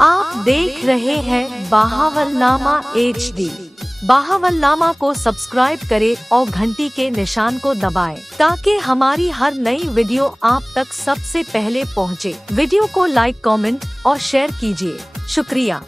आप देख रहे हैं बहावलनामा HD। बहावलनामा को सब्सक्राइब करें और घंटी के निशान को दबाएं ताकि हमारी हर नई वीडियो आप तक सबसे पहले पहुंचे। वीडियो को लाइक, कमेंट और शेयर कीजिए। शुक्रिया।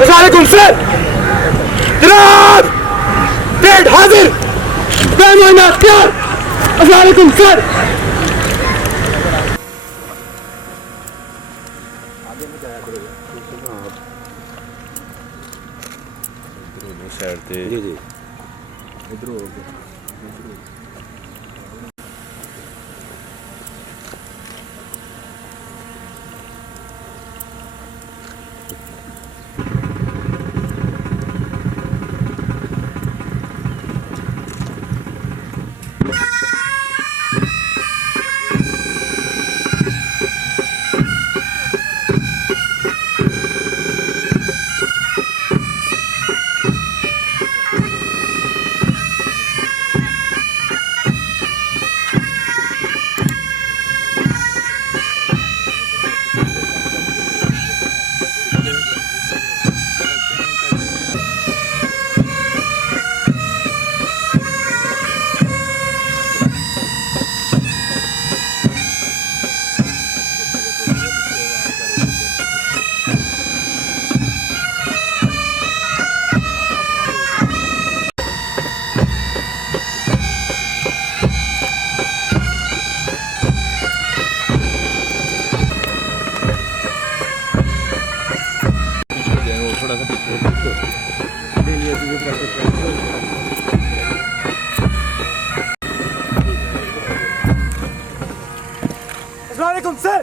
अस्सलामुअलैकुम सर, जनाब पेट हाजिर, बेमाना तैयार। अस्सलामुअलैकुम सर। साइड ते जी जी इधर हो गया। अस्सलामुअलैकुम सर।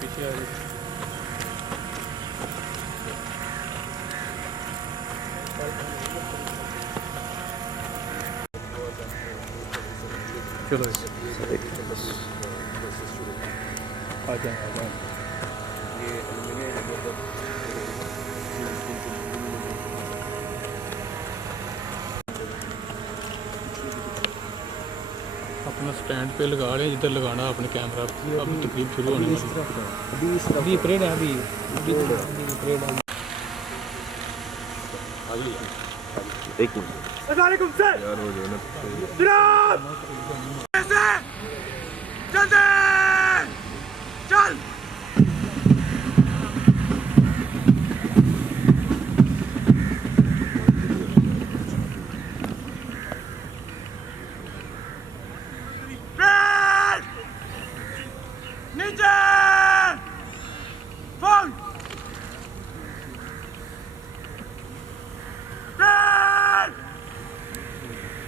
पीछे चलो आ जाए अपना स्टैंड पे लगा रहे हैं जिधर लगाना अपने कैमरा। अब तकरीब शुरू होने वाली है। अभी परेड है। अभी परेड है। एक मिनट। अस्सलामुअलैकुम सर। यार हो जाए ना जनाब ऐसे चलते चल। नीचे फोन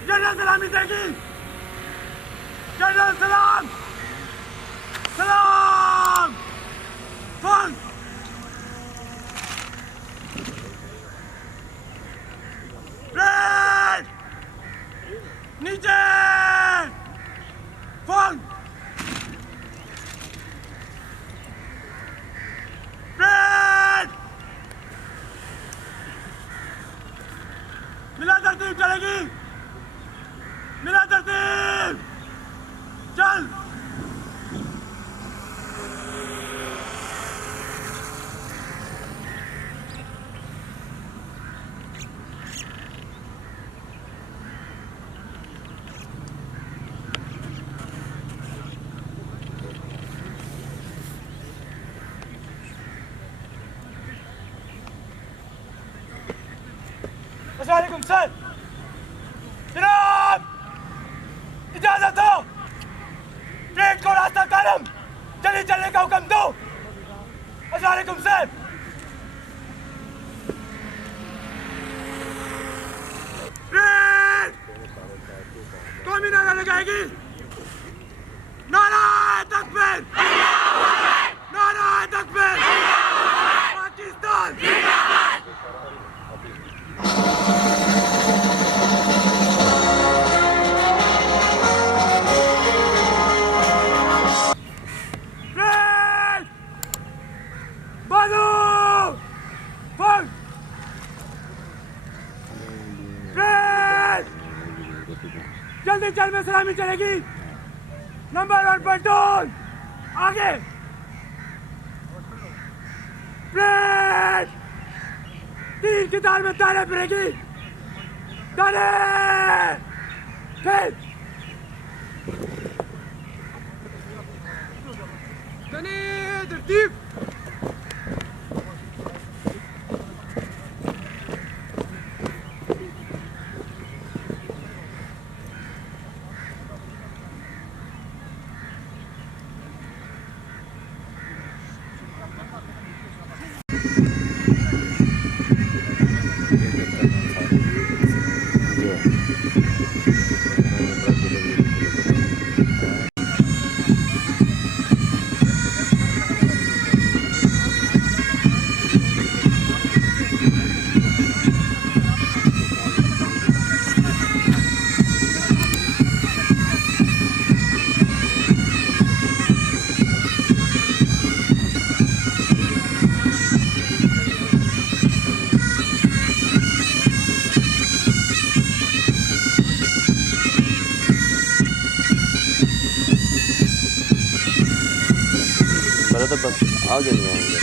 जनरल सलामी देगी। जनरल सलाम सलाम फोन नीचे फोन मिला तरतीब चलेगी। मिला तरतीब चल। अस्सलामुअलैकुम सर। जनाब इजाजत दो। ट्रेन को रास्ता कायम जल्दी चलने का हुक्म दो। अस्सलामुअलैकुम सर। ट्रेन कौमी नारा लगाएगी। नारा तकबीर, नारा तकबीर। पाकिस्तान जल्दी चल में सलामी चलेगी। नंबर 1 प्लेटून आगे। प्लेट 3 की तार में तारे फिरेगी। तारे खेल तरतीब। तो बस आगे नहीं आएंगे।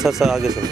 सर आगे sir.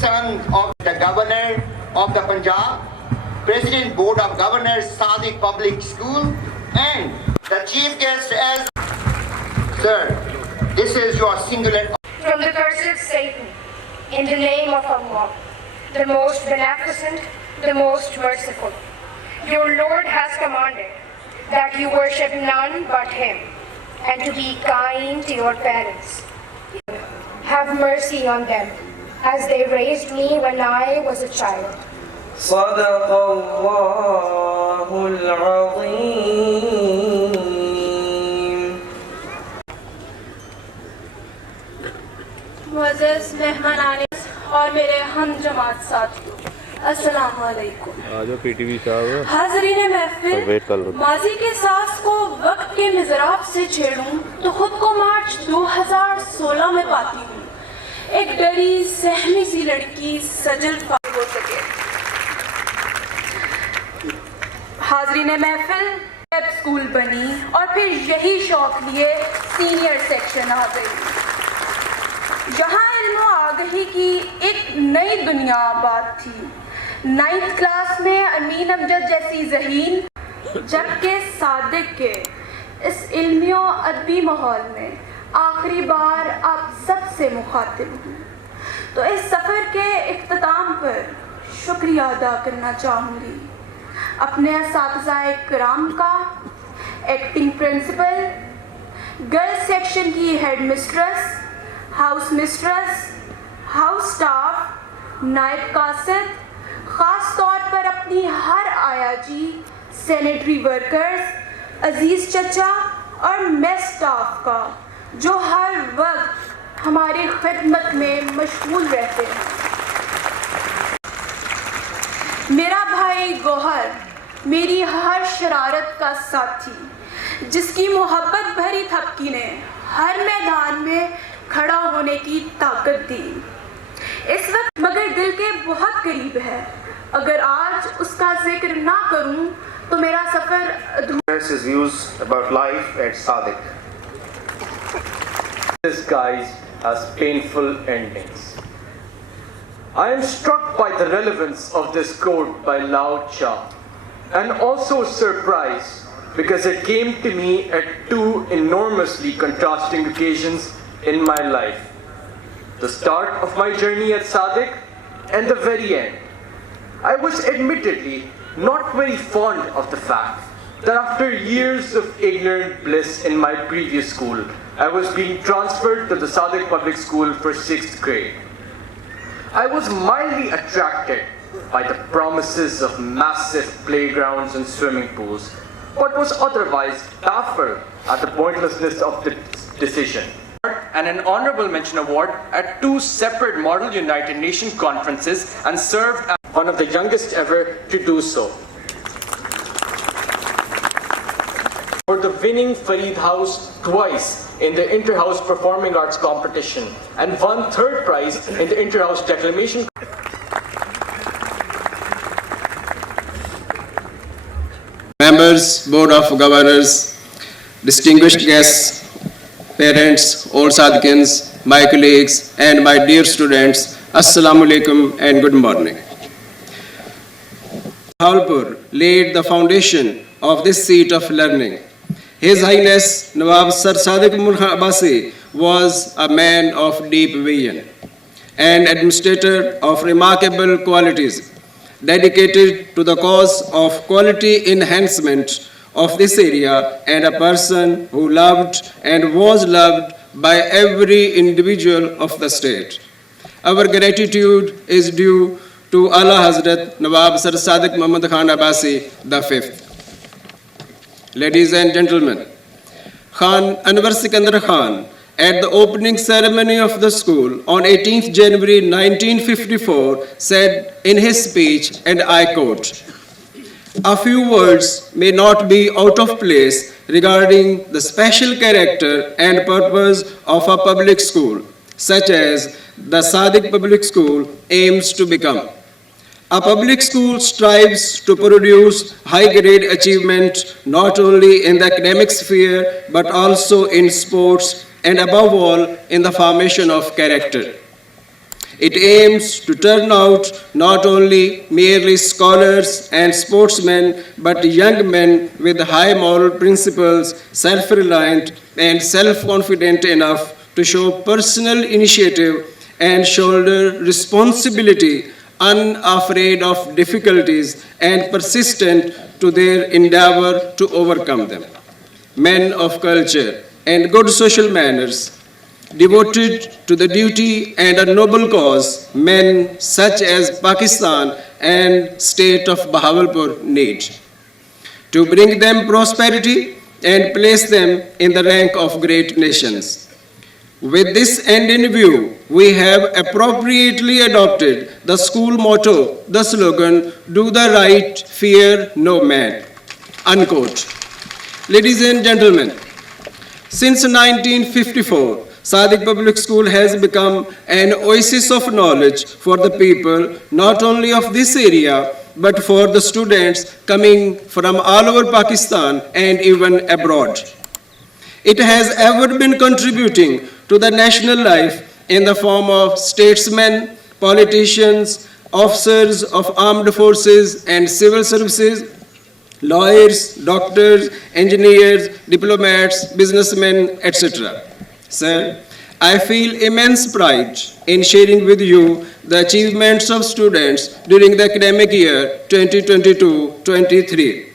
son of the Governor of the Punjab, President Board of Governors, Sadiq Public School, and the Chief Guest as... Sir, this is your singular... From the cursed Satan, in the name of Allah, the most beneficent, the most merciful. Your Lord has commanded that you worship none but Him, and to be kind to your parents. Have mercy on them, as they raised me when I was a child. صدق الله العظيم. मुअज़्ज़ज़ मेहमानान और मेरे हम जमात साथियों, अस्सलाम वालेकुम। आज PTV साहब हाज़रीन महफिल, माजी के सांस को वक्त के मिज़राब से छेड़ूं तो खुद को मार्च 2016 में पाती हूँ। एक डरी सहमी सी लड़की सजल फारिग हो सके। हाज़रीन महफिल, जब स्कूल बनी और फिर यही शौक लिए सीनियर सेक्शन आ गई। यहाँ इल्म आगही की एक नई दुनिया आबाद थी। 9th क्लास में अमीन अमजद जैसी ज़हीन, जबकि सादिक के इस इल्मी और अदबी माहौल में आखिरी बार आप सबसे मुखातिब हूँ। तो इस सफ़र के इख्तिताम पर शुक्रिया अदा करना चाहूँगी अपने असातिज़ाए किराम का, एक्टिंग प्रिंसिपल, गर्ल्स सेक्शन की head mistress, house mistress, house staff, नायब कासिद, ख़ास तौर पर अपनी हर आया जी, सैनिटरी वर्कर्स, अजीज़ चचा और मेस स्टाफ का, जो हर वक्त हमारी खिदमत में मशगूल रहते हैं। मेरा भाई गौहर, मेरी हर शरारत का साथी, जिसकी मोहब्बत भरी थपकी ने हर मैदान में खड़ा होने की ताकत दी। इस वक्त मगर दिल के बहुत करीब है। अगर आज उसका जिक्र ना करूं तो मेरा सफर अधूरा। His views about life at Sadiq. This guys has painful endings. I am struck by the relevance of this quote by Lao Tzu, and also surprised because it came to me at two enormously contrasting occasions in my life. The start of my journey at Sadiq and the very end. I was admittedly not very fond of the fact that after years of ignorant bliss in my previous school, I was being transferred to the Sadiq Public School for 6th grade. I was mildly attracted by the promises of massive playgrounds and swimming pools, but was otherwise baffled at the pointlessness of the decision. And an honorable mention award at 2 separate Model United Nations conferences, and served as one of the youngest ever to do so. For the winning Farid House twice in the Inter-House Performing Arts Competition, and won 3rd prize in the Inter-House Declamation. Members, Board of Governors, distinguished guests, parents, all Sadikins, my colleagues, and my dear students, Assalamu alaikum and good morning. Bhavalpur laid the foundation of this seat of learning. His Highness Nawab Sir Sadiq Mullah Abbasi was a man of deep vision, an administrator of remarkable qualities, dedicated to the cause of quality enhancement of this area, and a person who loved and was loved by every individual of the state. Our gratitude is due to Ala Hazrat Nawab Sir Sadiq Muhammad Khan Abbasi the Fifth. Ladies and gentlemen, Khan Anwar Sikandar Khan, at the opening ceremony of the school on 18th January 1954, said in his speech, and I quote, "A few words may not be out of place regarding the special character and purpose of a public school, such as the Sadiq Public School aims to become. A public school strives to produce high-grade achievement not only in the academic sphere but also in sports and above all in the formation of character. It aims to turn out not only merely scholars and sportsmen, but young men with high moral principles, self-reliant and self-confident enough to show personal initiative and shoulder responsibility, unafraid of difficulties and persistent to their endeavor to overcome them. Men of culture and good social manners, devoted to the duty and a noble cause, men such as Pakistan and state of Bahawalpur need, to bring them prosperity and place them in the rank of great nations. With this end in view, we have appropriately adopted the school motto, the slogan, "Do the right, fear no man," unquote. Ladies and gentlemen, since 1954, Sadiq Public School has become an oasis of knowledge for the people, not only of this area, but for the students coming from all over Pakistan and even abroad. It has ever been contributing to the national life in the form of statesmen, politicians, officers of armed forces and civil services, lawyers, doctors, engineers, diplomats, businessmen, etc. Sir, I feel immense pride in sharing with you the achievements of students during the academic year 2022-23.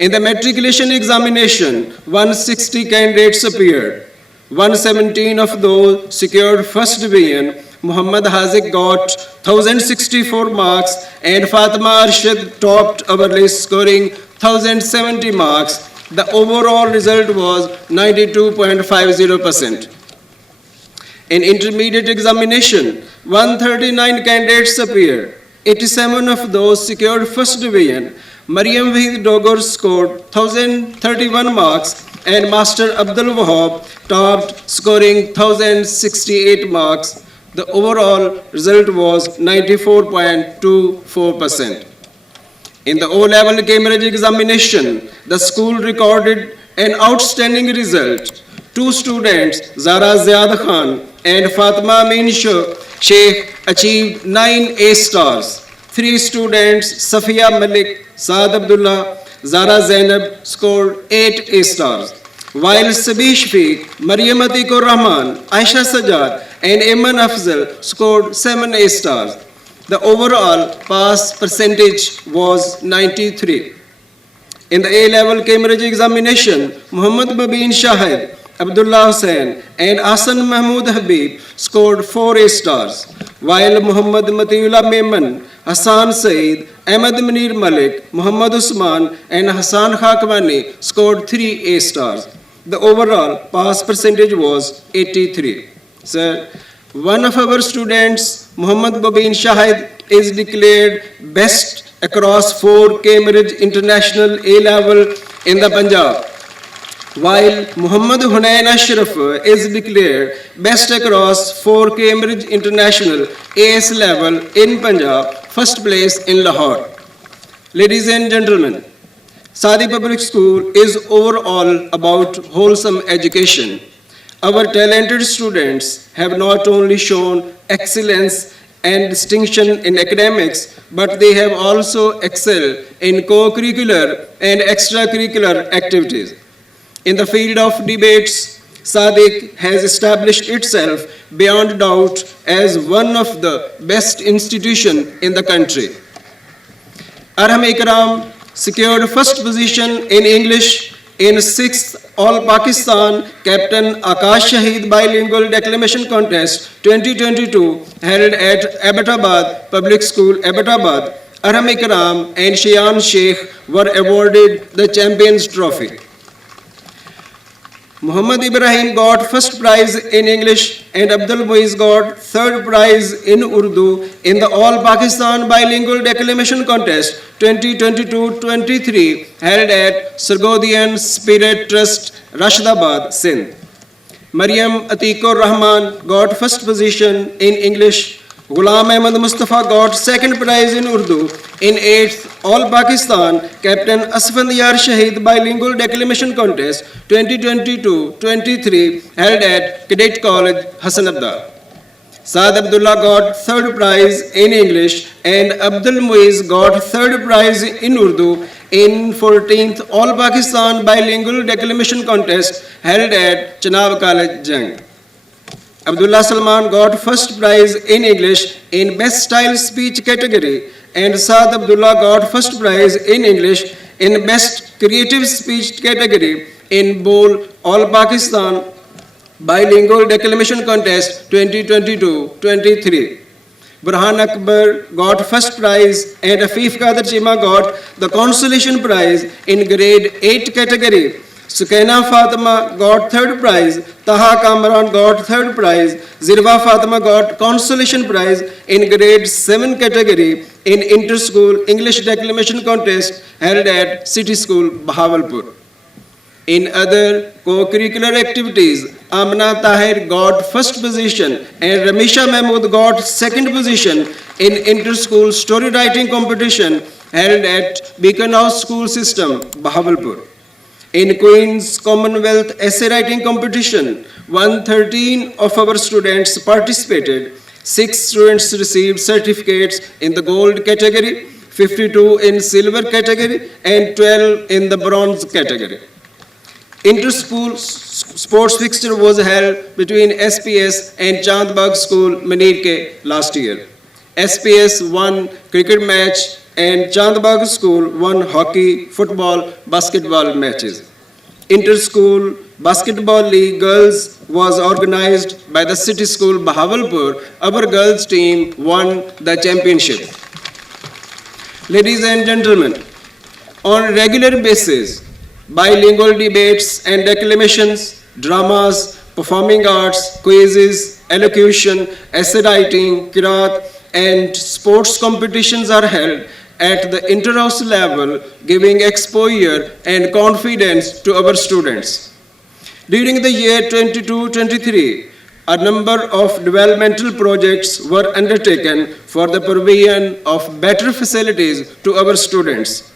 In the matriculation examination, 160 candidates appeared. 117 of those secured first division. Muhammad Haziq got 1064 marks and Fatima Arshad topped our list scoring 1070 marks. The overall result was 92.50%. In intermediate examination, 139 candidates appeared. 87 of those secured first division. Mariam Wahid Dogur scored 1031 marks and Master Abdul Wahab topped scoring 1068 marks. The overall result was 94.24%. In the O-level Cambridge examination, the school recorded an outstanding result. Two students, Zara Ziad Khan and Fatima Amin Sheikh, achieved 9 A stars. 3 students, Safiya Malik, Saad Abdullah, Zara Zainab, scored 8 A stars, while Sabi Shafiq, Maryam Atikur Rahman, Aisha Sajjad, and Iman Afzal scored 7 A stars. The overall pass percentage was 93. In the A-level Cambridge examination, Muhammad Babin Shahid, Abdullah Hussain, and Hassan Mahmood Habib scored 4 A stars, while Muhammad Matiullah Memon, Hassan Saeed, Ahmad Munir Malik, Muhammad Usman, and Hassan Khakwani scored 3 A stars. The overall pass percentage was 83. Sir, one of our students, Muhammad Babin Shahid, is declared best across 4 Cambridge International A-level in the Punjab, while Muhammad Hunain Ashraf is declared best across 4 Cambridge International AS level in Punjab, first place in Lahore. Ladies and gentlemen, Sadiq Public School is overall about wholesome education. Our talented students have not only shown excellence and distinction in academics, but they have also excelled in co-curricular and extracurricular activities. In the field of debates, Sadiq has established itself beyond doubt as one of the best institutions in the country. Arham-e-Karam secured first position in English in 6th All-Pakistan Captain Akash Shaheed Bilingual Declamation Contest 2022 held at Abbottabad Public School, Abbottabad. Arham-e-Karam and Shian Sheikh were awarded the Champions Trophy. Muhammad Ibrahim got first prize in English and Abdul Muiz got third prize in Urdu in the All-Pakistan Bilingual Declamation Contest 2022-23 held at Sargodian Spirit Trust, Rashidabad, Sindh. Maryam Atikur Rahman got first position in English. Ghulam Ahmad Mustafa got second prize in Urdu. In 8th All-Pakistan Captain Asfandiyar Shaheed Bilingual Declamation Contest 2022-23 held at Cadet College, Hassanabad. Saad Abdullah got third prize in English and Abdul Muiz got third prize in Urdu in 14th All Pakistan Bilingual Declamation Contest held at Chenab College, Jang. Abdullah Salman got first prize in English in Best Style Speech category and Saad Abdullah got first prize in English in Best Creative Speech category in BOL All Pakistan Bilingual Declamation Contest 2022-23. Burhan Akbar got first prize and Afif Qadir Chima got the consolation prize in grade 8 category. Sukaina Fatima got third prize, Taha Kamran got third prize, Zirwa Fatima got consolation prize in grade 7 category in inter-school English declamation contest held at City School, Bahawalpur. In other co-curricular activities, Amna Tahir got first position and Ramisha Mahmood got second position in inter-school story writing competition held at Beacon House School System, Bahawalpur. In Queen's Commonwealth Essay Writing Competition, 113 of our students participated. 6 students received certificates in the gold category, 52 in silver category, and 12 in the bronze category. Inter-school sports fixture was held between SPS and Chandbagh School, Manirke last year. SPS won cricket match and Chandbagh School won hockey, football, basketball matches. Inter-school basketball league girls was organized by the City School Bahawalpur. Our girls team won the championship. Ladies and gentlemen, on regular basis, bilingual debates and declamations, dramas, performing arts, quizzes, elocution, essay writing, qiraat, and sports competitions are held at the inter-house level, giving exposure and confidence to our students. During the year 22-23, a number of developmental projects were undertaken for the provision of better facilities to our students.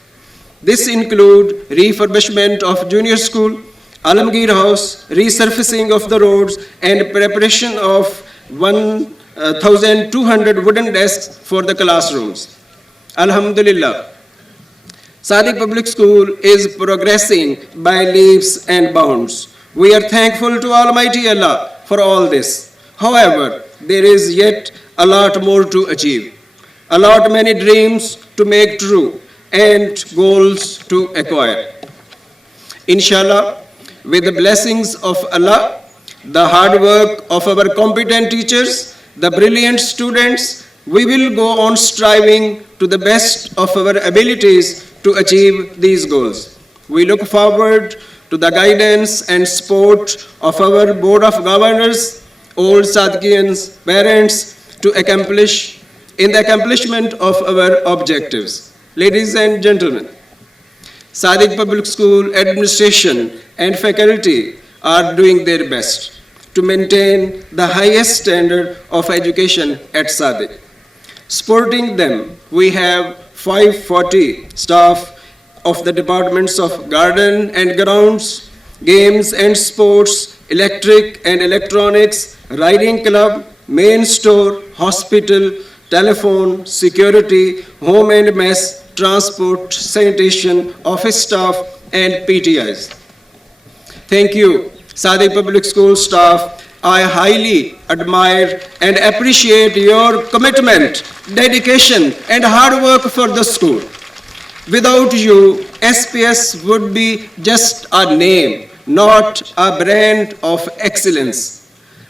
This include refurbishment of junior school, Alamgir House, resurfacing of the roads, and preparation of 1,200 wooden desks for the classrooms. Alhamdulillah, Sadiq Public School is progressing by leaps and bounds. We are thankful to Almighty Allah for all this. However, there is yet a lot more to achieve, a lot many dreams to make true, and goals to acquire. Inshallah, with the blessings of Allah, the hard work of our competent teachers, the brilliant students, we will go on striving to the best of our abilities to achieve these goals. We look forward to the guidance and support of our Board of Governors, old Sadiqians, parents, to accomplish in the accomplishment of our objectives. Ladies and gentlemen, Sadiq Public School administration and faculty are doing their best to maintain the highest standard of education at Sadiq. Supporting them, we have 540 staff of the departments of garden and grounds, games and sports, electric and electronics, riding club, main store, hospital, telephone, security, home and mess, transport, sanitation, office staff, and PTIs. Thank you, Sadiq Public School staff. I highly admire and appreciate your commitment, dedication, and hard work for the school. Without you, SPS would be just a name, not a brand of excellence.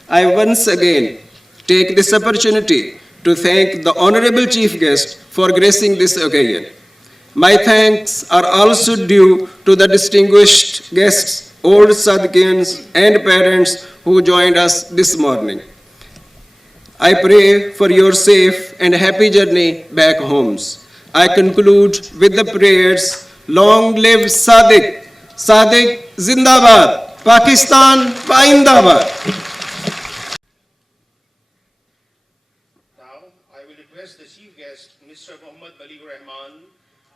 I once again take this opportunity to thank the Honorable Chief Guest for gracing this occasion. My thanks are also due to the distinguished guests, old Sadiqians, and parents who joined us this morning. I pray for your safe and happy journey back homes. I conclude with the prayers, long live Sadiq, Sadiq Zindabad, Pakistan Paindabad. Now, I will request the Chief Guest, Mr. Muhammad Baleeg Rahman,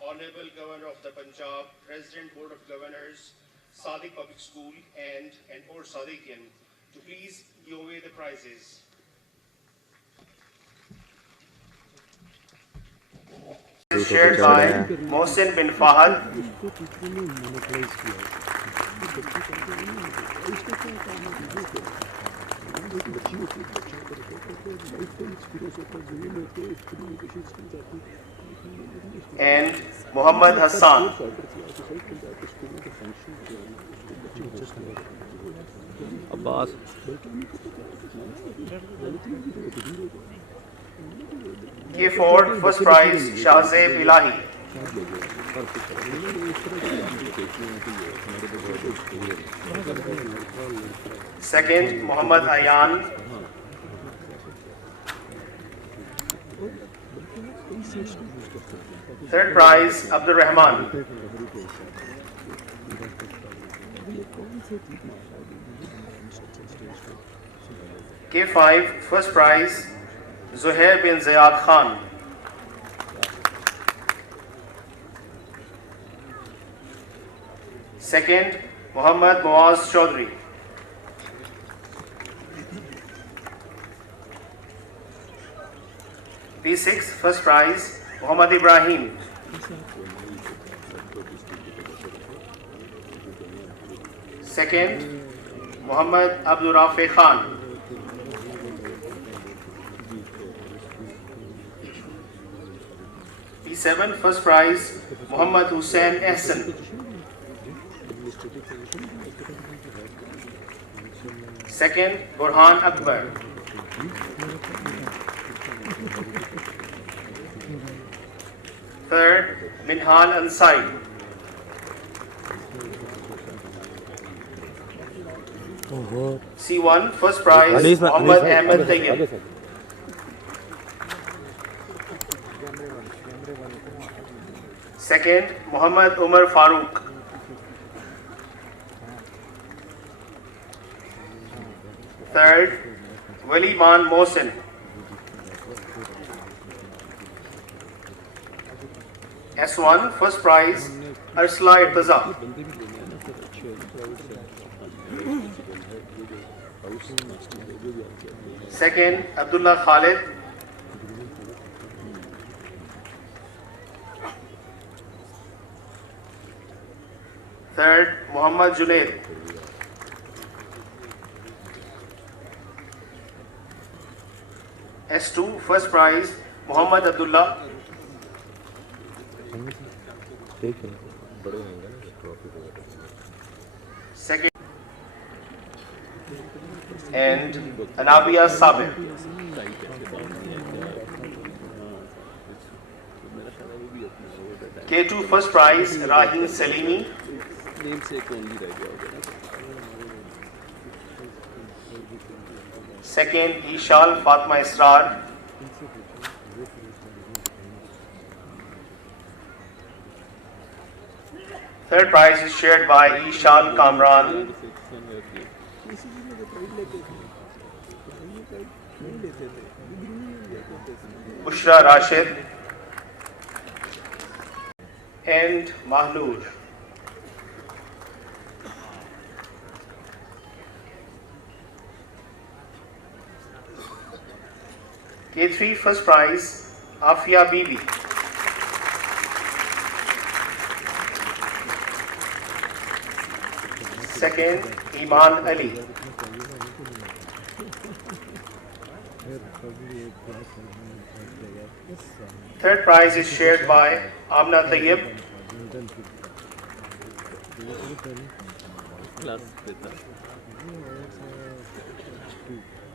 Honorable Governor of the Punjab, President Board of Governors, Sadiq Public School, and Old Sadiqian, to please give away the prizes. is shared by Mohsin bin Fahad. And Muhammad Hassan. Abbas. K4 first prize Shahzeb Ilahi. Second Muhammad Ayan. Third prize Abdul Rahman. K5 first prize Zuhair bin Zayad Khan. Second Muhammad Muaz Chaudhry. P6 first prize Muhammad Ibrahim. Second Muhammad Abdul Rafi Khan. P7 first prize Muhammad Hussain Ehsan. Second Burhan Akbar. Third Minhal Ansari. C1 first prize Muhammad Ahmed Tayyib. Second Muhammad Umar Farooq. Third Wali Man Mohsin. S1 first prize Arsla Irtaza. Second Abdullah Khalid. Third Muhammad Junaid. S2 first prize Muhammad Abdullah. Second and Anabia Sabir. K2 first prize Rahim Salimi. Second Ishal Fatma Israr. Third prize is shared by Ishal Kamran. Bushra Rashid and Mahnur. K3 first prize Afia Bibi. Second Iman Ali. Third prize is shared by Amna Tayyib.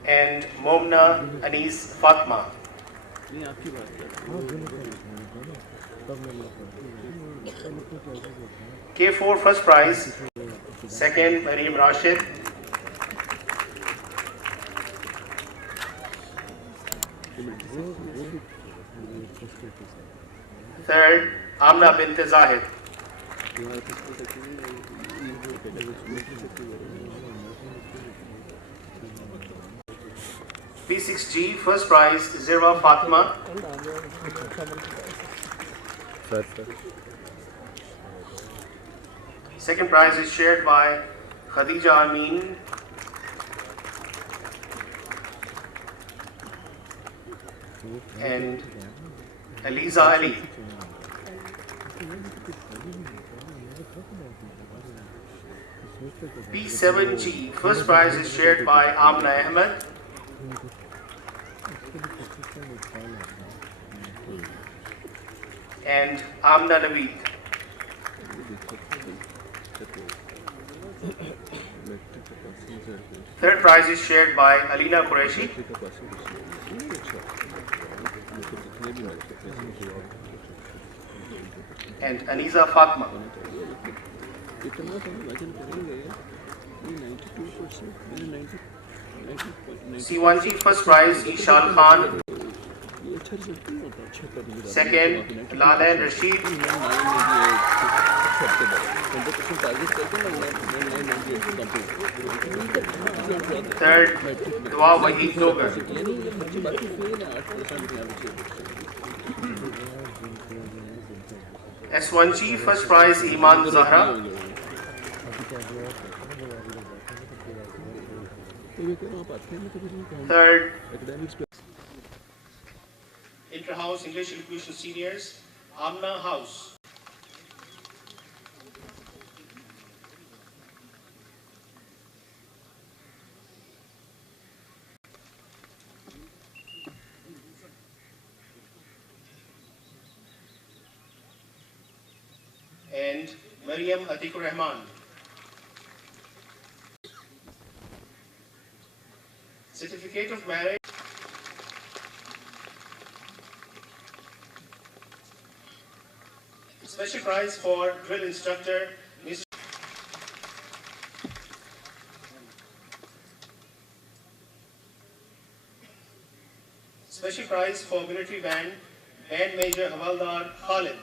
And Momna Anis Fatma. K4 first prize. Second Maryam Rashid. Third Amna bint Zahid. P6G first prize Zirwa Fatma. Second prize is shared by Khadija Amin. And Eliza Ali. P7G, first prize is shared by Amna Ahmed. And Amna Naveed. Third prize is shared by Alina Qureshi. And Aniza Fatma. C1G, first prize Ishan Khan. Second, Lalan Rashid. Third, Dua Wahid Logan. S1G, first prize Iman Zahra. Third, Inter-House English Elocution Seniors, Amna House. And Maryam Atikur Rahman. Certificate of marriage. Special prize for drill instructor, Ms. Special prize for military band, Band Major Havaldar Khalid.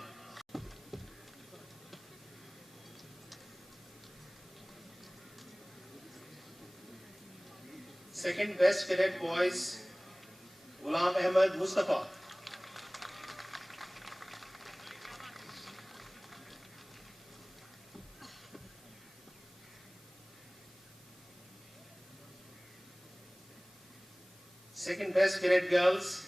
Second best cadet boys, Ghulam Ahmed Mustafa. Second best cadet girls,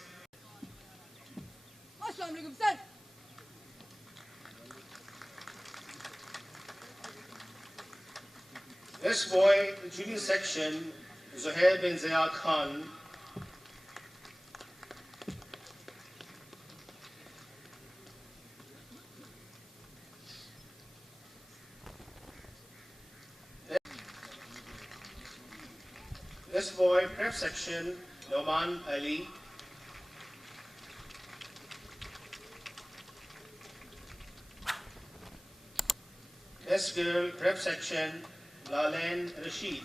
best boy junior section, Zuhair bin Zayad Khan. Best boy prep section, Noman Ali. Best girl prep section, Lalan Rashid.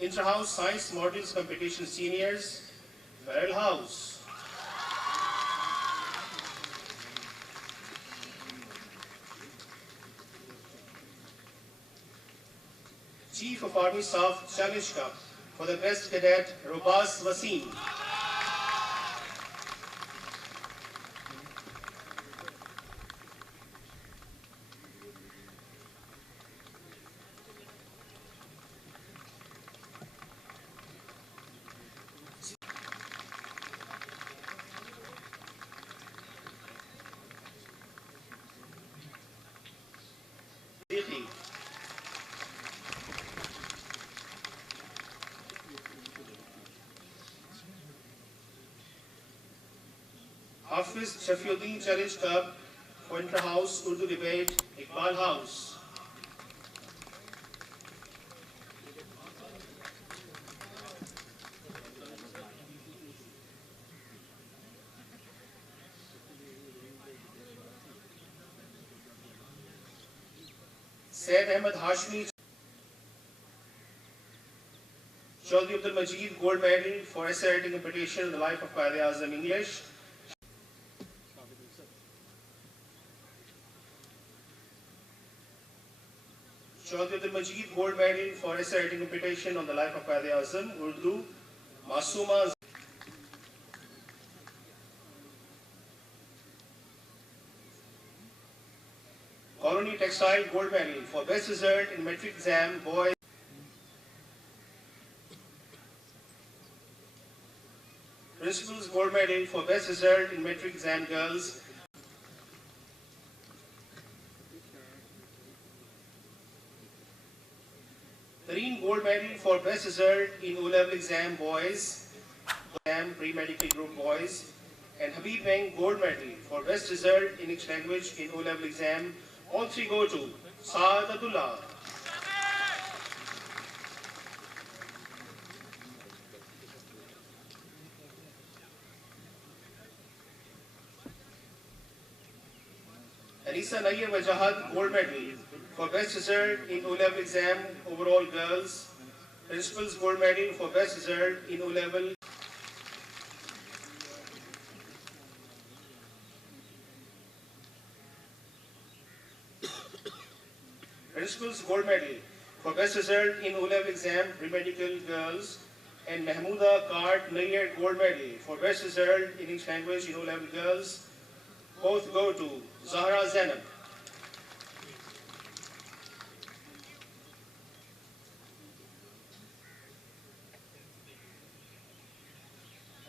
Inter-House Science Models Competition Seniors, Farrell House. Chief of Army Staff Challenge Cup for the best cadet, Robas Wasim. Hafiz Shafiuddin Challenge Cup for Inter-House Urdu Debate, Iqbal House. Said Ahmed Hashmi Chaudhry Abdul Majid Gold Medal for essay writing competition in the life of Quaid-e-Azam English. Chaudhry Abdul Majid Gold Medal for essay writing competition on the life of Quaid-e-Azam Urdu. Masuma Colony Textile Gold Medal for best result in metric exam boys. Principal's Gold Medal for Best Result in Metric Exam Girls. Tareen Gold Medal for Best Result in O-Level Exam Boys, Exam Pre-Medical Group Boys. And Habib Meng Gold Medal for Best Result in English Language in O-Level Exam. All three go to Saadatullah. Anisa Nayyar Wajahad Gold Medal for Best Result in O-Level Exam Overall Girls. Principal's Gold Medal for Best Result in O-Level. Principal's Gold Medal for Best Result in O-Level Exam Pre-Medical Girls. And Mahmooda Kart Nayyar Gold Medal for Best Result in English Language in O-Level Girls. Both go to Zahra Zainab.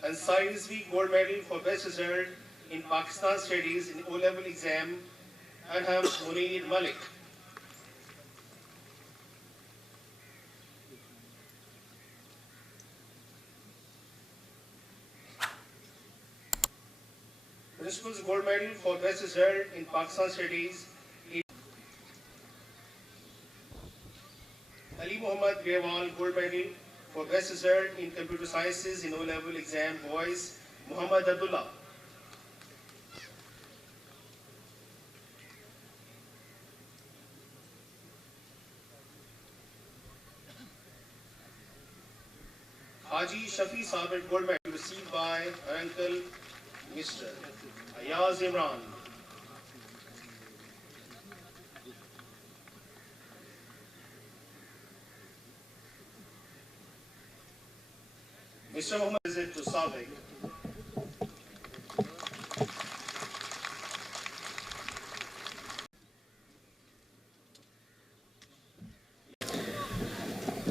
And Rizvi Gold Medal for Best Result in Pakistan Studies in O-Level Exam, Anham Munir Malik. Principal's Gold Medal for Best Result in Pakistan Studies. Ali Muhammad Grewal Gold Medal for Best Result in Computer Sciences in O-Level Exam Boys, Muhammad Abdullah. Haji Shafi Sabit Gold Medal received by her uncle, Mr. Ayaz Imran. Mr. Muhammad visit to Sabiq.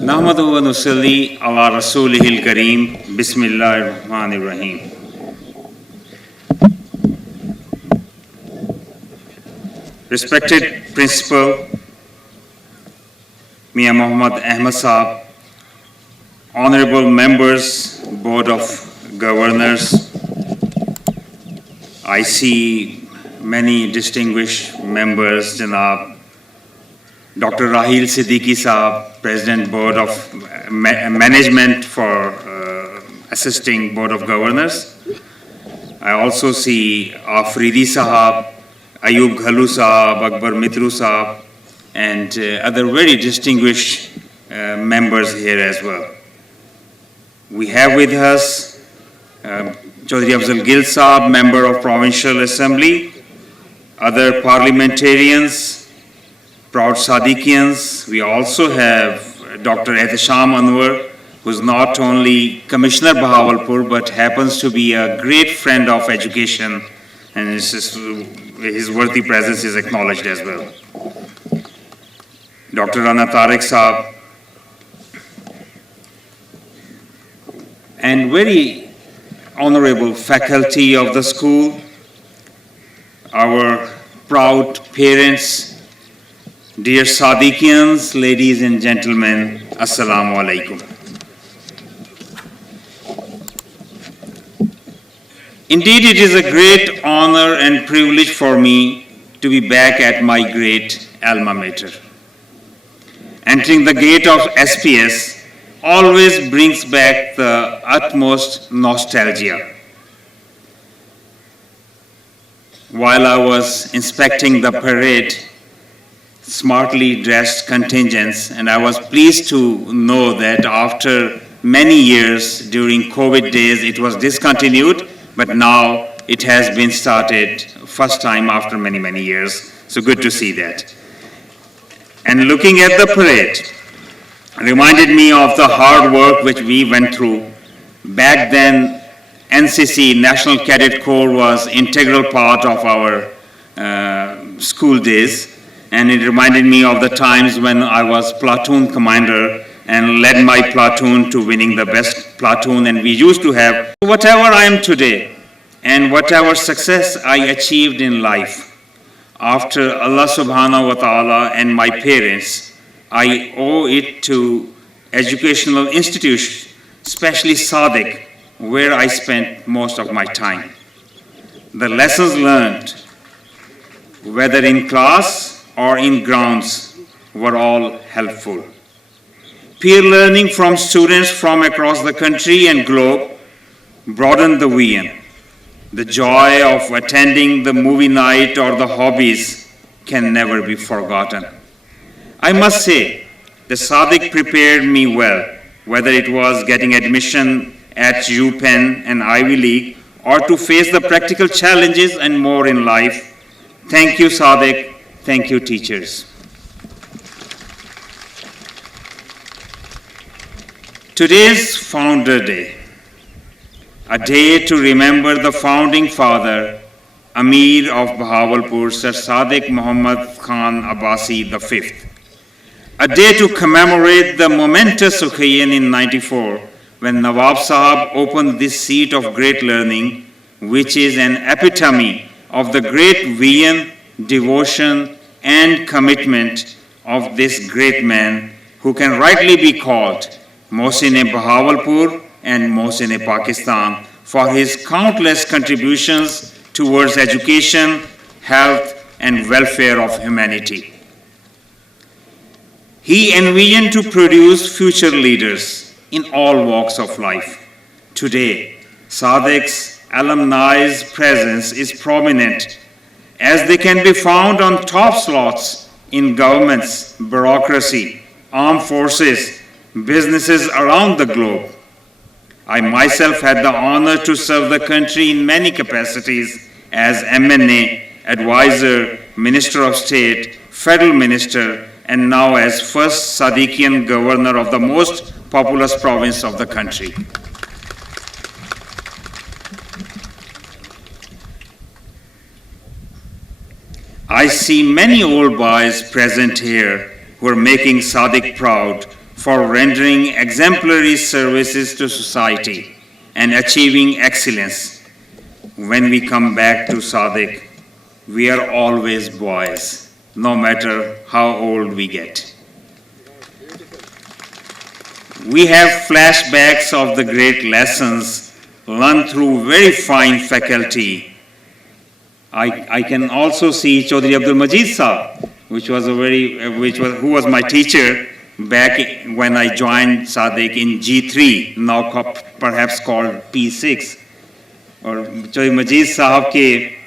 नहमदु व नुसल्ली अला रसूलिहिल करीम बिस्मिल्लाहिर रहमानिर रहीम। Respected Principal Mia Muhammad Ahmad Saab, Honorable Members, Board of Governors, I see many distinguished members, Janab Dr. Rahil Siddiqui Saab, President Board of Management for assisting Board of Governors. I also see Afridi Sahab, Ayub Ghalu Saab, Akbar Mitru Saab, and other very distinguished members here as well. We have with us Chaudhry Afzal Gil Saab, Member of Provincial Assembly, other parliamentarians, proud Sadiqians. We also have Dr. Ehtisham Anwar, who is not only Commissioner Bahawalpur, but happens to be a great friend of education, and his worthy presence is acknowledged as well. Dr. Rana Tariq Saab, and very honorable faculty of the school, our proud parents, dear Sadiqians, ladies and gentlemen, Assalamu alaikum. Indeed, it is a great honor and privilege for me to be back at my great alma mater. Entering the gate of SPS always brings back the utmost nostalgia. While I was inspecting the parade, smartly dressed contingents, and I was pleased to know that after many years during COVID days it was discontinued, but now it has been started first time after many years. So good to see that. And looking at the parade reminded me of the hard work which we went through. Back then, NCC, National Cadet Corps, was integral part of our school days, and it reminded me of the times when I was platoon commander and led my platoon to winning the best platoon, and we used to have whatever I am today and whatever success I achieved in life. After Allah subhanahu wa ta'ala and my parents, I owe it to educational institutions, especially Sadiq, where I spent most of my time. The lessons learned, whether in class or in grounds, were all helpful. Peer learning from students from across the country and globe broadened the vision. The joy of attending the movie night or the hobbies can never be forgotten. I must say, the Sadiq prepared me well, whether it was getting admission at UPenn and Ivy League or to face the practical challenges and more in life. Thank you, Sadiq. Thank you, teachers. Today's Founder Day, a day to remember the founding father, Amir of Bahawalpur, Sir Sadiq Muhammad Khan Abbasi V. A day to commemorate the momentous occasion in '94 when Nawab Sahab opened this seat of great learning, which is an epitome of the great vision, devotion, and commitment of this great man who can rightly be called Mohsin-e Bahawalpur and Mohsin-e Pakistan for his countless contributions towards education, health, and welfare of humanity. He envisioned to produce future leaders in all walks of life. Today, Sadiq's alumni's presence is prominent as they can be found on top slots in governments, bureaucracy, armed forces, businesses around the globe. I myself had the honor to serve the country in many capacities as MNA, advisor, Minister of State, Federal Minister, and now as first Sadiqian governor of the most populous province of the country. I see many old boys present here who are making Sadiq proud for rendering exemplary services to society and achieving excellence. When we come back to Sadiq, we are always boys, no matter how old we get. We have flashbacks of the great lessons learned through very fine faculty. I can also see Chaudhry Abdul Majid Sahab, who was my teacher back when I joined Sadiq in G3, now perhaps called P6. और चौधरी मजीद साहब के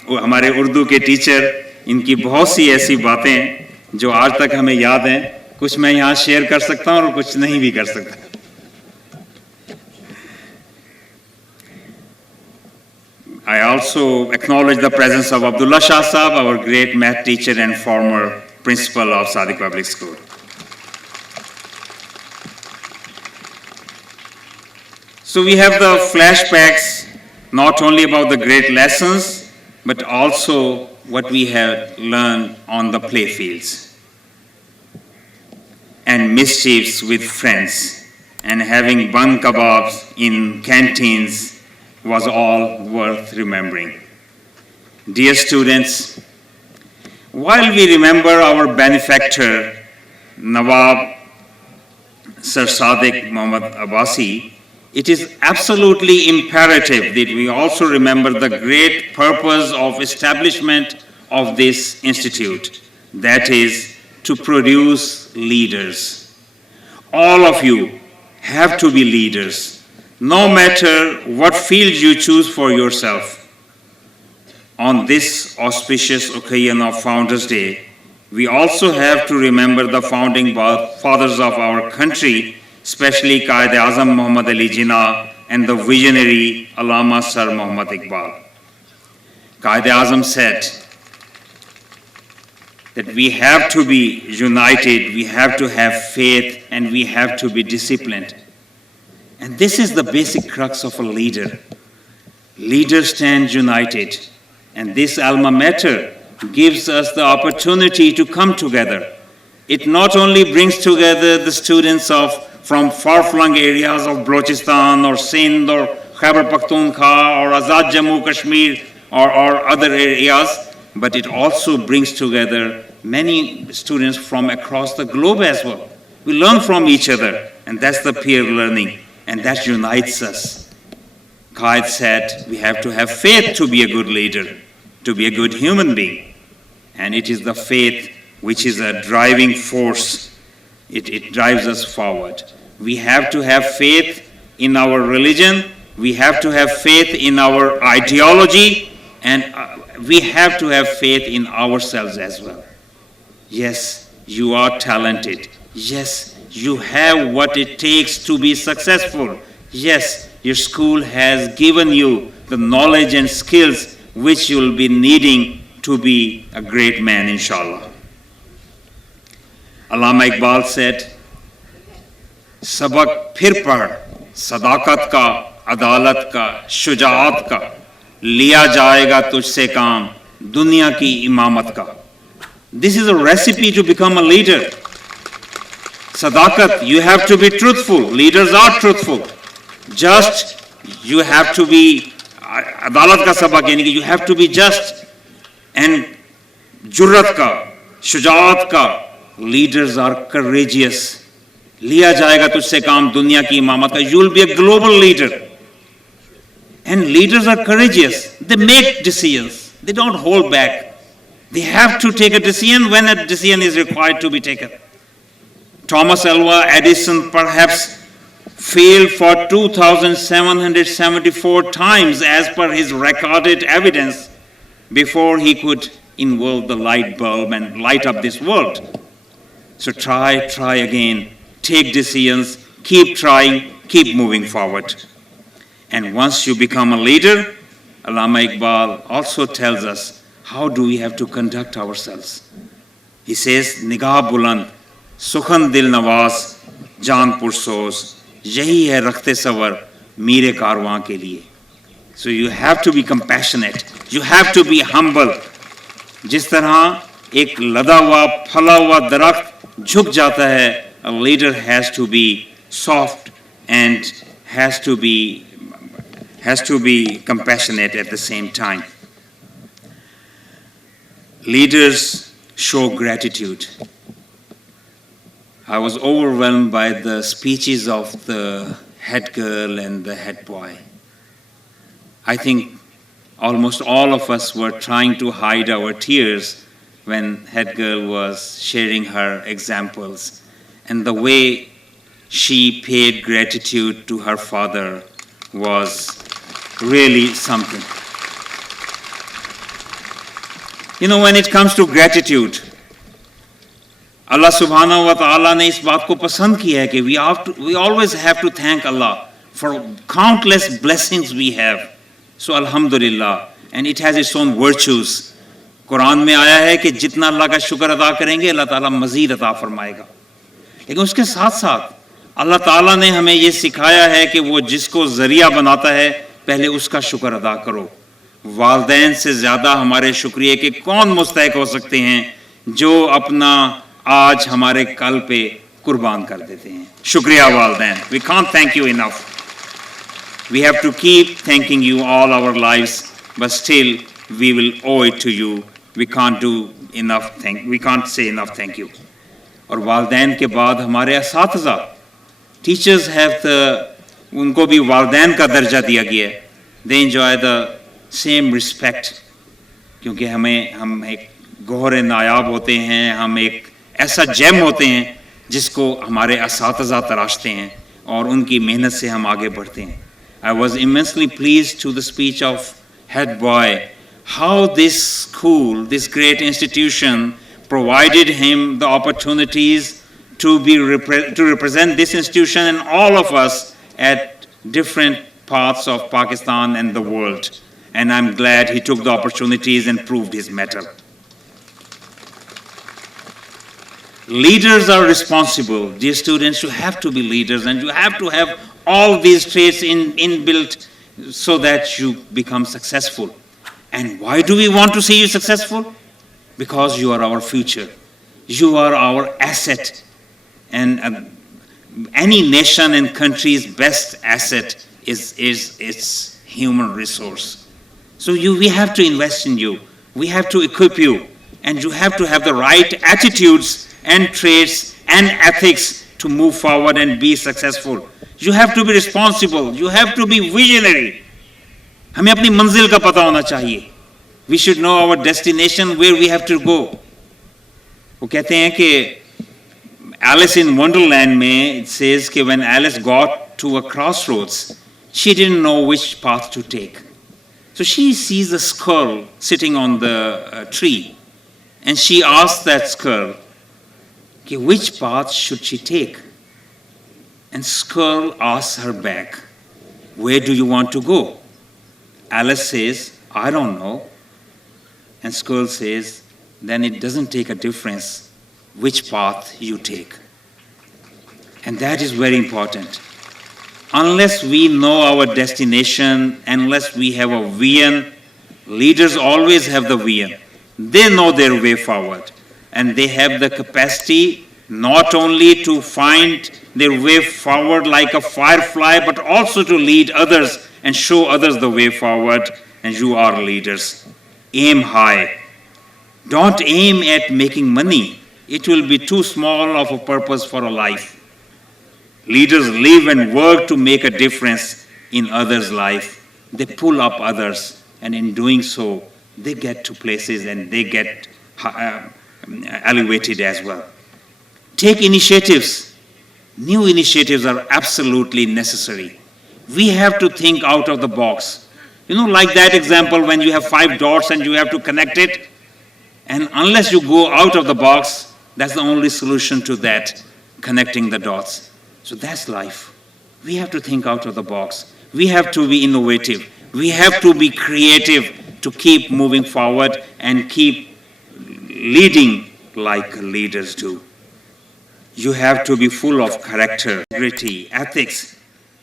हमारे उर्दू के teacher, इनकी बहुत सी ऐसी बातें जो आज तक हमें याद हैं, कुछ मैं यहाँ शेयर कर सकता हूँ और कुछ नहीं भी कर सकता. I also acknowledge the presence of Abdullah Shah Sahab, our great math teacher and former principal of Sadiq Public School. So we have the flashbacks not only about the great lessons, but also what we have learned on the playfields and mischiefs with friends, and having bun kebabs in canteens was all worth remembering. Dear students, while we remember our benefactor, Nawab Sir Sadiq Muhammad Abbasi, it is absolutely imperative that we also remember the great purpose of establishment of this institute, that is, to produce leaders. All of you have to be leaders, no matter what field you choose for yourself. On this auspicious occasion of Founders' Day, we also have to remember the founding fathers of our country, especially Quaid-e-Azam Muhammad Ali Jinnah and the visionary Allama Sir Muhammad Iqbal. Quaid-e-Azam said that we have to be united, we have to have faith, and we have to be disciplined. And this is the basic crux of a leader. Leaders stand united, and this alma mater gives us the opportunity to come together. It not only brings together the students of from far-flung areas of Balochistan or Sindh or Khyber Pakhtunkhwa or Azad Jammu Kashmir or other areas, but it also brings together many students from across the globe as well. We learn from each other, and that's the peer learning, and that unites us. Qaid said, we have to have faith to be a good leader, to be a good human being. And it is the faith which is a driving force. It drives us forward. We have to have faith in our religion, we have to have faith in our ideology, and we have to have faith in ourselves as well. Yes, you are talented. Yes, you have what it takes to be successful. Yes, your school has given you the knowledge and skills which you will be needing to be a great man, inshallah. Allama Iqbal said, सबक फिर पढ़, सदाकत का, अदालत का, शुजाअत का, लिया जाएगा तुझसे काम, दुनिया की इमामत का. This is a recipe to become a leader. Sadakat, you have to be truthful. Leaders are truthful. Just, you have to be, अदालत का सबक यानी कि you have to be just. And जुर्रत का, शुजाअत का, leaders are courageous. लिया जाएगा तुझसे काम दुनिया की इमामत का. You will be a global leader. And leaders are courageous. They make decisions. They don't hold back. They have to take a decision when a decision is required to be taken. Thomas Alva Edison perhaps failed for 2,774 times as per his recorded evidence before he could involve the light bulb and light up this world. So try again, take decisions, keep trying, keep moving forward. And once you become a leader, Allama Iqbal also tells us how do we have to conduct ourselves. He says, Nigah buland, sukhan dil nawaz, jaan pursoz, yahi hai rakhte sawar, mere karwan ke liye. So you have to be compassionate, you have to be humble. Jis tarah ek lada hua, phala hua darakht झुक जाता है, a leader has to be soft and has to be compassionate at the same time. Leaders show gratitude. I was overwhelmed by the speeches of the head girl and the head boy. I think almost all of us were trying to hide our tears when head girl was sharing her examples, and the way she paid gratitude to her father was really something. You know, when it comes to gratitude, Allah subhanahu wa ta'ala ne is baat ko pasand kiya hai ki we always have to thank Allah for countless blessings we have. So alhamdulillah, and it has its own virtues. Quran में आया है कि जितना अल्लाह का शुक्र अदा करेंगे अल्लाह ताला मज़ीद अता फरमाएगा. लेकिन उसके साथ साथ अल्लाह ताला ने हमें ये सिखाया है कि वो जिसको ज़रिया बनाता है पहले उसका शुक्र अदा करो. वालिदैन से ज़्यादा हमारे शुक्रिया के कौन मुस्तहिक हो सकते हैं जो अपना आज हमारे कल पे कुर्बान कर देते हैं. शुक्रिया वालिदैन. We can't thank you enough. We have to keep thanking you all our lives, but still we will owe it to you. We can't do enough we can't say enough thank you. और वालिदैन के बाद हमारे असातिज़ा, teachers have उनको भी वालिदैन का दर्जा दिया गया है. They enjoy the same respect क्योंकि हम एक गौहर नायाब होते हैं, हम एक ऐसा जेम होते हैं जिसको हमारे असातिज़ा तराशते हैं और उनकी मेहनत से हम आगे बढ़ते हैं. I was immensely pleased to the speech of head boy, how this school, this great institution, provided him the opportunities to represent this institution and all of us at different parts of Pakistan and the world. And I'm glad he took the opportunities and proved his mettle. Leaders are responsible. Dear students, you have to be leaders and you have to have all these traits inbuilt so that you become successful. And why do we want to see you successful? Because you are our future. You are our asset. And any nation and country's best asset is its human resource. So we have to invest in you. We have to equip you. And you have to have the right attitudes and traits and ethics to move forward and be successful. You have to be responsible. You have to be visionary. हमें अपनी मंजिल का पता होना चाहिए. We should know our destination, where we have to go. वो कहते हैं कि Alice in Wonderland में it says कि when Alice got to a crossroads, she didn't know which path to take. So she sees a squirrel sitting on the tree, and she asks that squirrel, okay, which path should she take? And squirrel asks her back, where do you want to go? Alice says, I don't know. And squirrel says, then it doesn't take a difference which path you take. And that is very important. Unless we know our destination, unless we have a vision, leaders always have the vision. They know their way forward. And they have the capacity not only to find their way forward like a firefly, but also to lead others and show others the way forward. And you are leaders. Aim high. Don't aim at making money. It will be too small of a purpose for a life. Leaders live and work to make a difference in others' life. They pull up others, and in doing so, they get to places and they get elevated as well. Take initiatives. New initiatives are absolutely necessary. We have to think out of the box. You know, like that example when you have 5 dots and you have to connect it, and unless you go out of the box, that's the only solution to that, connecting the dots. So that's life. We have to think out of the box. We have to be innovative. We have to be creative to keep moving forward and keep leading like leaders do. You have to be full of character, integrity, ethics,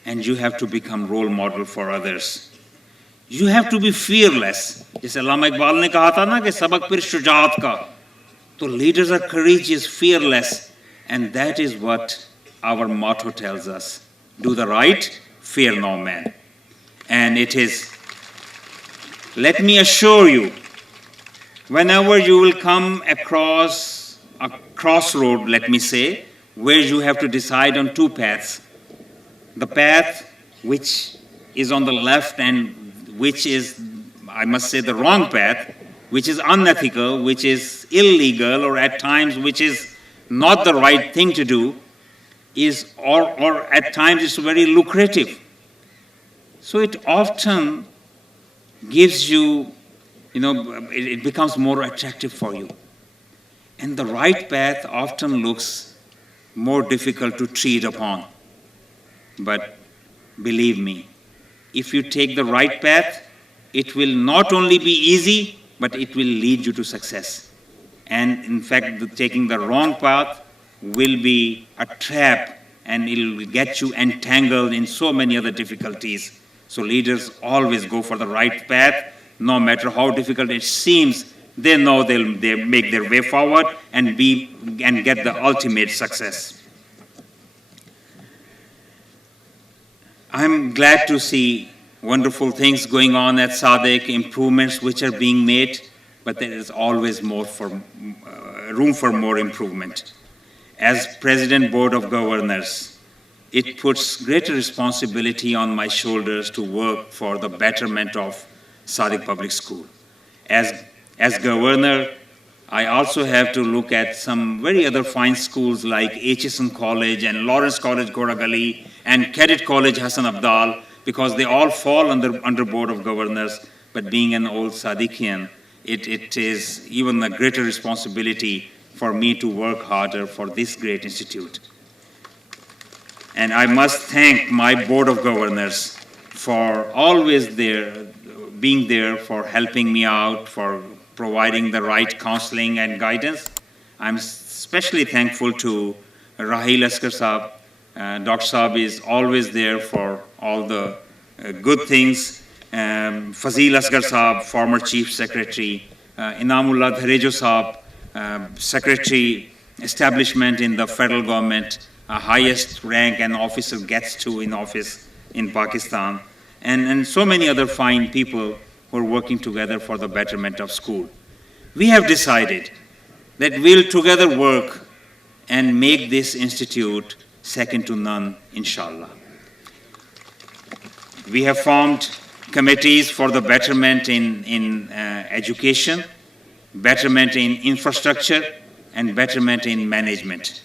and you have to become role model for others. You have to be fearless. जैसे अल्लामा इकबाल ने कहा था ना कि सबक फिर शुजाअत का. So leaders are courageous, fearless, and that is what our motto tells us. Do the right, fear no man. And it is, let me assure you, whenever you will come across a crossroad, let me say, where you have to decide on 2 paths. The path which is on the left and which is, I must say, the wrong path, which is unethical, which is illegal, or at times which is not the right thing to do, is or at times it's very lucrative. So it often gives you, it becomes more attractive for you. And the right path often looks more difficult to tread upon. But believe me, if you take the right path, it will not only be easy, but it will lead you to success. And in fact, taking the wrong path will be a trap, and it will get you entangled in so many other difficulties. So leaders always go for the right path, no matter how difficult it seems. They know they'll make their way forward and get the ultimate success. I'm glad to see wonderful things going on at SADC, improvements which are being made, but there is always more room for more improvement. As President Board of Governors, it puts greater responsibility on my shoulders to work for the betterment of SADC Public School. As Governor, I also have to look at some very other fine schools like Aitchison College and Lawrence College Goragali and Cadet College Hassan Abdal, because they all fall under Board of Governors. But being an old Sadiqian, it is even a greater responsibility for me to work harder for this great institute. And I must thank my Board of Governors for always being there for helping me out, for providing the right counseling and guidance. I'm especially thankful to Raheel Asghar Saab. Dr. Saab is always there for all the good things. Fazil Asghar Saab, former Chief Secretary. Inamullah Dharejo Saab, Secretary Establishment in the federal government. highest rank an officer gets to in office in Pakistan, and so many other fine people who are working together for the betterment of school. We have decided that we'll together work and make this institute second to none, inshallah. We have formed committees for the betterment in education, betterment in infrastructure, and betterment in management.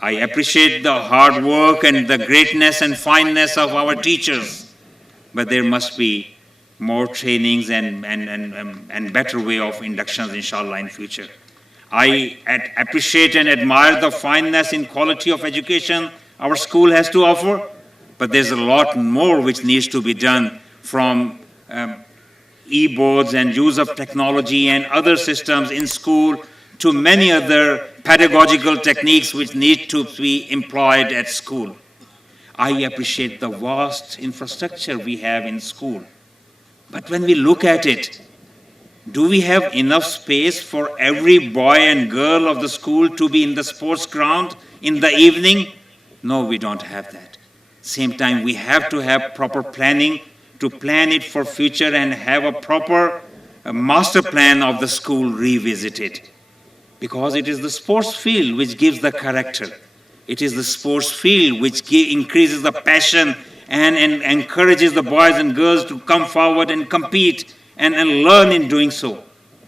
I appreciate the hard work and the greatness and fineness of our teachers, but there must be more trainings and better way of inductions, inshallah, in future. I appreciate and admire the fineness in quality of education our school has to offer, but there's a lot more which needs to be done, from e-boards and use of technology and other systems in school to many other pedagogical techniques which need to be employed at school. I appreciate the vast infrastructure we have in school. But when we look at it, do we have enough space for every boy and girl of the school to be in the sports ground in the evening? No, we don't have that. Same time, we have to have proper planning to plan it for future and have a proper master plan of the school revisited. Because it is the sports field which gives the character. It is the sports field which increases the passion and encourages the boys and girls to come forward and compete and learn in doing so.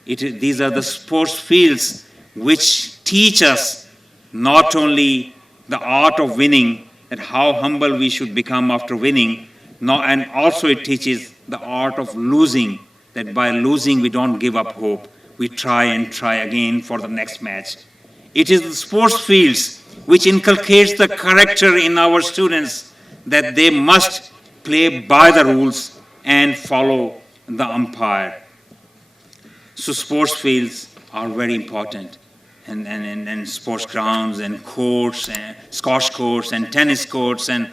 These are the sports fields which teach us not only the art of winning, that how humble we should become after winning, and also it teaches the art of losing, that by losing we don't give up hope. We try and try again for the next match. It is the sports fields which inculcates the character in our students, that they must play by the rules and follow the umpire. So sports fields are very important, and sports grounds and courts, and squash courts and tennis courts and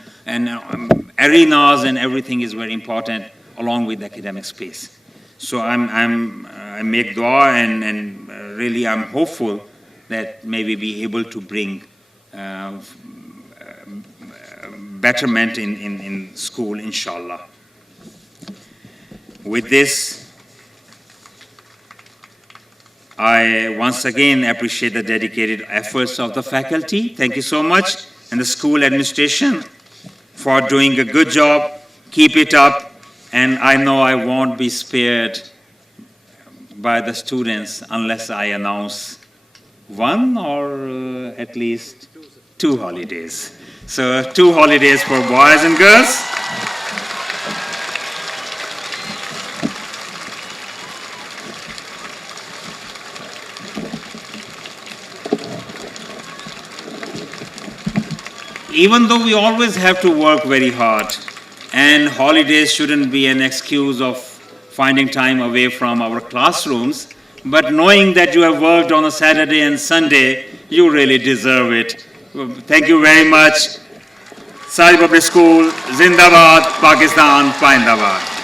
arenas and everything is very important, along with the academic space. So I make dua and really I'm hopeful that maybe be able to bring betterment in school, inshallah. With this, I once again appreciate the dedicated efforts of the faculty. Thank you so much, and the school administration for doing a good job. Keep it up, and I know I won't be spared by the students unless I announce one or at least 2 holidays. So 2 holidays for boys and girls. Even though we always have to work very hard, and holidays shouldn't be an excuse of finding time away from our classrooms, but knowing that you have worked on a Saturday and Sunday, you really deserve it. Thank you very much. Sari Public School, Zindabad, Pakistan, Paindabad.